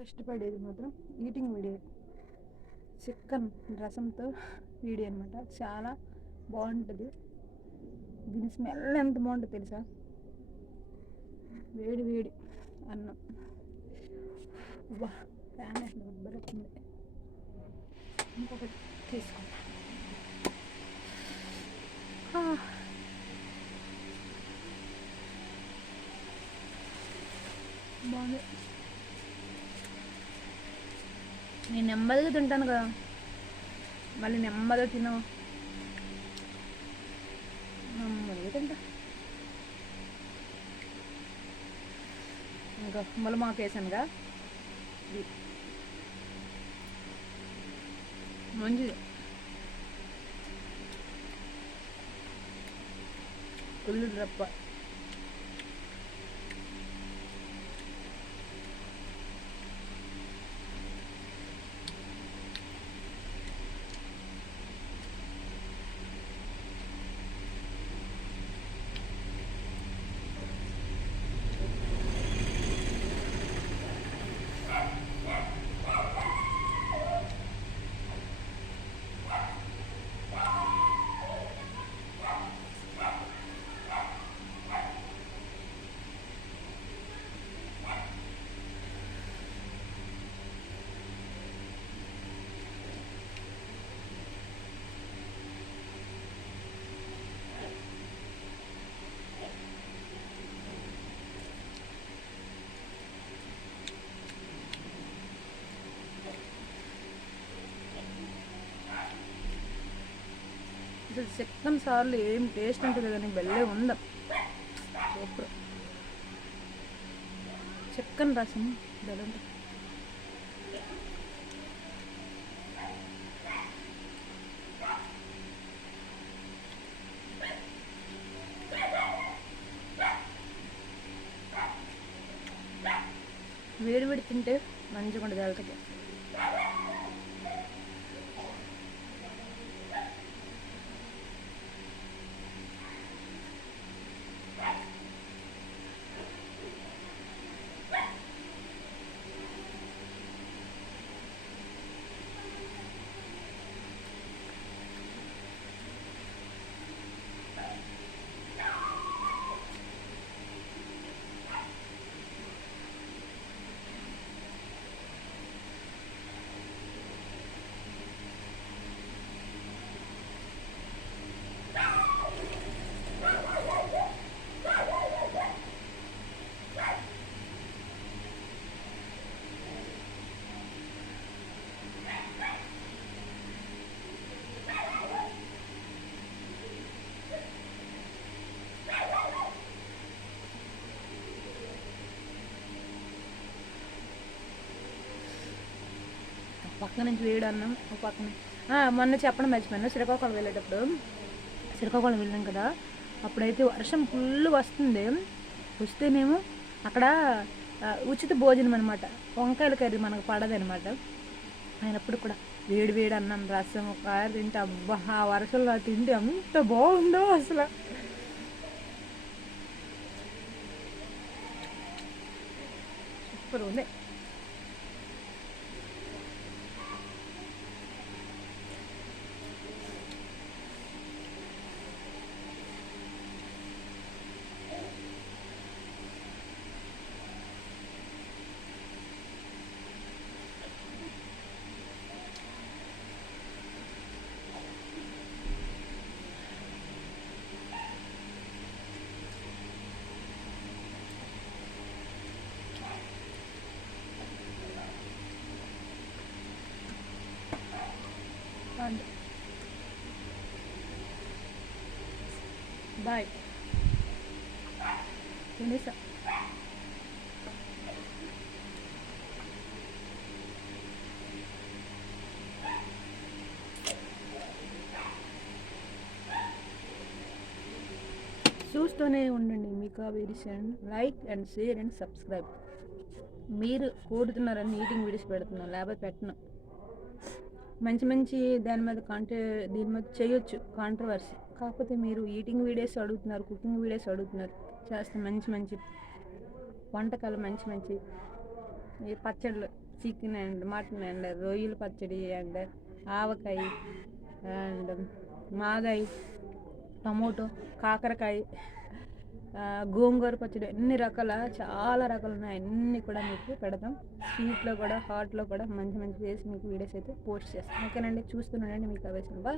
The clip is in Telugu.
ఇష్టపడేది మాత్రం ఈటింగ్ వీడియో, చికెన్ రసంతో వీడియో అనమాట. చాలా బాగుంటుంది. దీని స్మెల్ ఎంత బాగుంటుంది తెలుసా? వేడి వేడి అన్నం వా ఫ్యాన్ అసలు ఉబ్బరుతుంది. ఇంకొకటి తీసుకుంటా. బాగుంది. నేను నెమ్మదిగా తింటాను కదా, మళ్ళీ నెమ్మదిగా తిను. నెమ్మదిగా తింటా. ఇంకా మళ్ళీ మాకు వేసానుగా, మంచిది. ఉల్లి రప్ప అసలు చికెన్ సార్లు ఏం టేస్ట్ ఉంటుంది కానీ బెల్లే ఉందా, సూపర్. చికెన్ రసం బెల్లం వేడి వేడి తింటే మంచిగా ఉంటుంది హెల్త్కి. పక్క నుంచి వేడి అన్నం ఒక పక్కన. మొన్న చెప్పడం మర్చిపోయాను, శ్రీకాకుళం వెళ్ళాం కదా, అప్పుడైతే వర్షం ఫుల్ వస్తుంది. వస్తేనేమో అక్కడ ఉచిత భోజనం అనమాట, వంకాయల కర్రీ మనకు పడదనమాట. అయినప్పుడు కూడా వేడి వేడి అన్నం రసం కాయ తింటే అబ్బా, ఆ వర్షంలో తింటే అంత బాగుందో అసలు. సూపర్ ఉంది. బాయ్ తినేసా. చూస్తూనే ఉండండి. మీకు videos like and share and subscribe. మీరు కోరుతున్నారని ఈటింగ్ వీడియోస్ పెడుతున్నాను, లేకపోతే పెట్టను. మంచి మంచి దీని మీద చేయొచ్చు కాంట్రవర్సీ. కాకపోతే మీరు ఈటింగ్ వీడియోస్ అడుగుతున్నారు, కుకింగ్ వీడియోస్ అడుగుతున్నారు. చేస్తే మంచి మంచి వంటకాలు, మంచి మంచి ఈ పచ్చళ్ళు చికెన్ అండ్ మటన్ అండ్ రొయ్యల పచ్చడి అండ్ ఆవకాయ అండ్ మాగాయ టమోటో కాకరకాయ గోంగూర పచ్చడి అన్ని రకాల చాలా రకాలు ఉన్నాయి. అన్నీ కూడా మీకు పెడతాం. స్వీట్లో కూడా హాట్లో కూడా మంచి మంచి చేసి మీకు వీడియోస్ అయితే పోస్ట్ చేస్తాం. ఓకేనండి, చూస్తున్నానండి మీకు అవసరం. బా